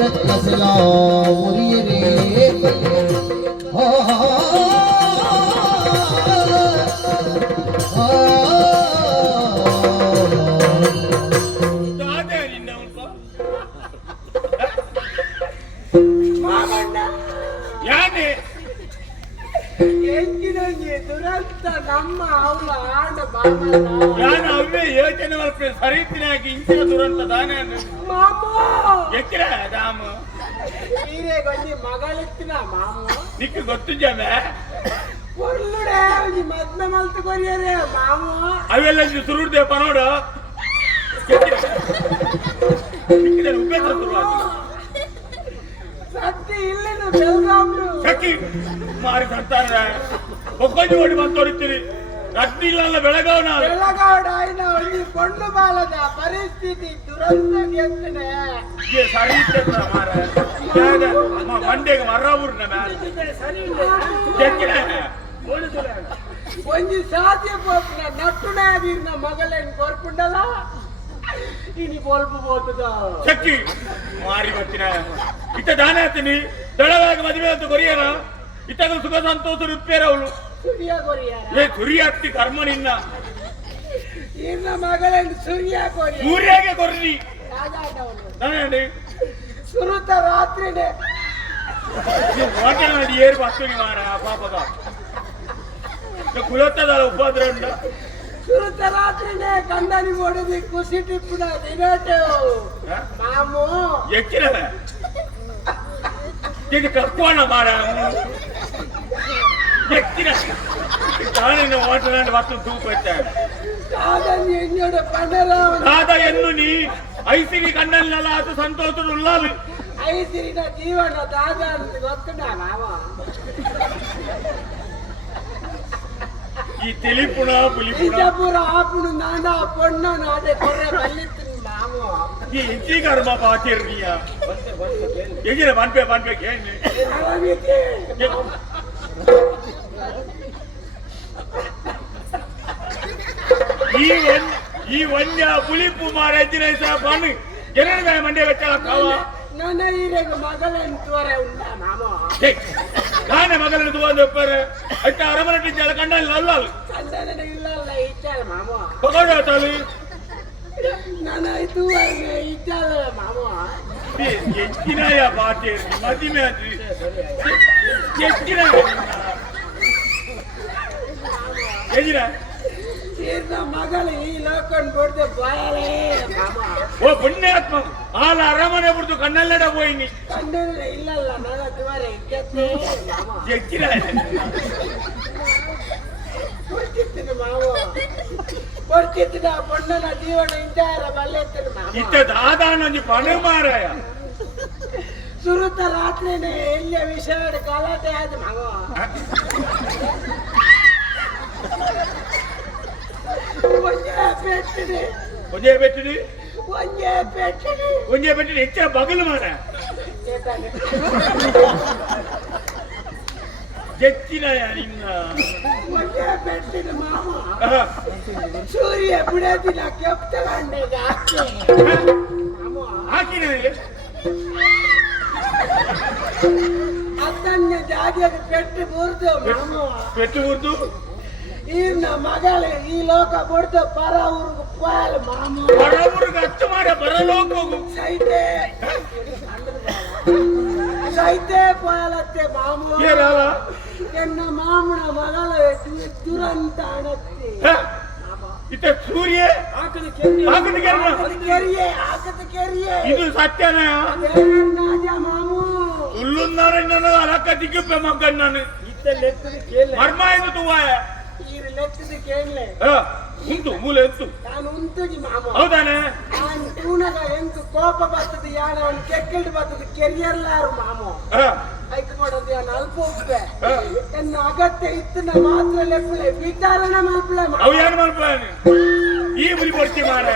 ರಕ್ತಸಲ ಉರಿಯರೇ ದುರಂತ ನಮ್ಮ ಅವಳ ಆಡ ನಾನು ಅವೇ ಯೋಚನೆ ಮಾಡ್ತೇನೆ ಸರಿತಿನಾಗಿ ಇಂಚಿನ ದುರಂತ ದಾನ ಮಾಮು ಎಕ್ಕಿರ ದಾಮ ಹೀರೆ ಗೊಂಜಿ ಮಗಳಿತ್ತಿನ ಮಾಮು ನಿಕ್ಕೆ ಗೊತ್ತು ಜನ ಒಳ್ಳುಡೆ ಮದ್ನ ಮಲ್ತು ಕೊರಿಯರೆ ಮಾಮು ಅವೆಲ್ಲ ಸುರುಡ್ದೆ ಪನೋಡು ಉಪೇಂದ್ರ ಶುರುವಾದ ಸತ್ತಿ ಇಲ್ಲಿನ ಬೆಳಗಾವ್ರು ಚಕ್ಕಿ ಮಾರಿ ಸಂತಾನ ಒಕ್ಕೊಂದು ಓಡಿ ಬಂತೋಡಿತೀರಿ ರತ್ತಿ ಇಲ್ಲ ಬೆಳಗಾವ್ ನಾವು ಬೆಳಗಾವ್ ಆಯ್ನ ಒಂದು ಕೊಂಡು ಬಾಲದ ಪರಿಸ್ಥಿತಿ ದುರಂತ ಗೆತ್ತನೆ ಸರಿ ಮಾರ ಮಂಡ್ಯಗೆ ಮರ್ರಾಬೂರ್ನ ಒಂಜಿ ಸಾಧ್ಯ ಪೋಪಿನ ನಟ್ಟುನಾದಿರ್ನ ಮಗಳೇನು ಕೋರ್ಕೊಂಡಲ್ಲ ಇನಿ ಬೋಲ್ಬು ಬೋತದ ಚಕ್ಕಿ ಮಾರಿ ಬರ್ತೀನ ಇತ್ತ ದಾನ ಹಾಕ್ತೀನಿ ದಳವಾಗಿ ಮದುವೆ ಅಂತ ಕೊರಿಯನ ಇತ್ತಾಗ ಸುಖ ಸಂತೋಷ ರಿಪೇರ್ ಅವಳು ಸೂರ್ಯ ಕೊರಿಯಾರ ಏ ಸುರಿಯ ಹತ್ತಿ ಕರ್ಮ ನಿನ್ನ ಇನ್ನ ಮಗಳೇನು ಸೂರ್ಯ ಕೊರಿಯ ಸೂರ್ಯಗೆ ಕೊರ್ರಿ ರಾಜಾಟವನು ನಾನೇ ಸುರುತ ರಾತ್ರಿನೇ ಹೋಟೆಲ್ ನಡಿ ಏರ್ ಬರ್ತೇನೆ ಮಾರ ಪಾಪದ ಕುಲತ್ತದಲ್ಲ ಉಪದ್ರ ಉಂಡ ಸುರುತ ರಾತ್ರಿನೇ ಕಂದನಿ ಹೊಡೆದು ಖುಷಿ ಟಿಪ್ಪುನ ದಿನೇಟು ಮಾಮು ಎಕ್ಕಿರ ಇದು ಕರ್ಕೋಣ ಮಾರ ಎಕ್ಕಿರ ತಾನೇನು ಹೋಟೆಲ್ ಬರ್ತದೆ ತೂಪ ಕಾದನಿ ಎಣ್ಣೋಡ ಪಂಡರ ಕಾದ ಎನ್ನು ನೀ ಐಸಿರಿ ಕಣ್ಣಲ್ಲೆಲ್ಲ ಅದು ಸಂತೋಷ ಉಳ್ಳಾಲು ಐಸಿರಿನ ಜೀವನ ದಾದ ಅಂತ ಗೊತ್ತುಂಡ ಮಾವ ಈ ತಿಳಿಪುಣ ಪುಲಿಪುಣ ಬಿಜಾಪುರ ಆಪುಡು ನಾಡ ಪೊಣ್ಣ ನಾಡೆ ಕೊರ್ರೆ ಬಲ್ಲಿತ್ತು ಮಾವ ಈ ಇಂಚಿ ಕರ್ಮ ಪಾತಿರ್ನಿಯ ಎಗಿರ ಬನ್ಪೆ ಕೇಳಿ ಈ ವನ್ಯ ಪುಲಿಪು ಮಾರಜ್ಜಿನ ಬನ್ನಿ ಜನರ ಮಂಡ್ಯ ವೆಚ್ಚ ಕಾವ ನನ್ನ ಈರೆಗ ಮಗಳೇನು ತೋರೆ ಉಂಡ ಮಾಮ ನಾನೇ ಮಗಳನ್ನು ತಗೊಂಡು ಒಪ್ಪರೆ ಅಟ್ಟ ಅರಮನೆ ಟೀಚರ್ ಕಂಡಲ್ಲ ಅಲ್ಲ ಕಂಡನ ಇಲ್ಲ ಇಚ್ಚಾಲ ಮಾಮ ತಗೊಂಡಾತಲ್ಲಿ ನನ್ನ ಇದು ಇಚ್ಚಾಲ ಮಾಮ ಹೆಚ್ಚಿನಾಯ ಬಾಟೆ ಮದಿಮೆ ಆದ್ರಿ ಹೆಚ್ಚಿನ ಎಜಿನ ತೀರ್ನ ಮಗಳು ಈ ಲೋಕನ್ ಬಿಡ್ದು ಬಾಯಲೇ ಮಾಮ ಓ ಪುಣ್ಯಾತ್ಮ ಆಲ ಅರಮನೆ ಬಿಡ್ತು ಕಣ್ಣಲ್ಲಡ ಹೋಯ್ನಿ ಕಂಡನ ಇಲ್ಲಲ್ಲ ನನ್ನ ತುವರೆ ಇಕ್ಕತ್ತೆ ಮಾಮ ಹೆಚ್ಚಿನ ಕೊಡ್ತಿತ್ತು ಮಾವ ಕೊಡ್ತಿತ್ತು ಪೊಣ್ಣನ ಜೀವನ ಇಂಚಾರ ಬಲ್ಲೆತ್ತು ಮಾಮ ಇತ್ತ ದಾದಾನೊಂದು ಪಣ ಮಾರಾಯ ಸುರುತ ರಾತ್ರಿನೇ ಎಲ್ಲಿಯ ವಿಷಯ ಗಲಾಟೆ ಆದ ಮಾವ ಒಂಜೆ ಬೆಟ್ಟಿನಿ ಒಂಜೆ ಹೆಚ್ಚಿನ ಬಗಲು ಮಾರ ಹೆಚ್ಚಿನ ನಿನ್ನ ಸೂರ್ಯ ಬಿಡದಿನ ಕೆಪ್ತ ಹಾಕಿನ ಅದನ್ನ ಜಾಗ ಪೆಟ್ಟು ಮುರಿದು ಪೆಟ್ಟು ಮುರಿದು ಈರ್ನ ಮಗಳೇ ಈ ಲೋಕ ಬಿಡ್ದು ಪರ ಊರ್ಗು ಪಾಲ್ ಮಾಮು ಪರ ಊರಿಗೆ ಹತ್ತು ಮಾಡ ಬರಲೋಕ ಹೋಗು ಸೈತೆ ಪಾಲತ್ತೆ ಮಾಮು ಏರಲ್ಲ ಎನ್ನ ಮಾಮನ ಮಗಳ ದುರಂತ ಅಣತ್ತಿ ಇತ್ತ ಸೂರ್ಯ ಹಾಕದ ಕೆರಿಯೆ ಇದು ಸತ್ಯನ ಮಾಮು ಉಲ್ಲುನ್ನಾರ ಅಲಕ್ಕ ದಿಗ್ಗಪ್ಪೆ ಮಗನ್ ನಾನು ಮರ್ಮ ಎಂದು ತುವಾಯ ಲೆಕ್ಕದ ಕೇಳಲೆ ಉಂಟು ಮೂಲೆ ಉಂಟು ನಾನು ಉಂಟುಜಿ ಮಾಮ ಹೌದಾನೆ ನಾನು ತೂನಗ ಎಂತು ಕೋಪ ಬರ್ತದೆ ಯಾಣ ಅವನು ಕೆಕ್ಕಲ್ಡು ಬರ್ತದೆ ಕೆರಿಯರ್ಲಾರು ಮಾಮ ಐಕ್ ಮಾಡೋದು ನಾನು ಅಲ್ಪ ಉಪ್ಪೆ ಎನ್ನ ಅಗತ್ಯ ಇತ್ತನ ಮಾತ್ರ ಲೆಪ್ಪಲೆ ವಿಚಾರಣೆ ಮಲ್ಪಲೆ ಅವು ಏನು ಮಲ್ಪಲೆ ಈ ಬುರಿ ಕೊಡ್ತಿ ಮಾರ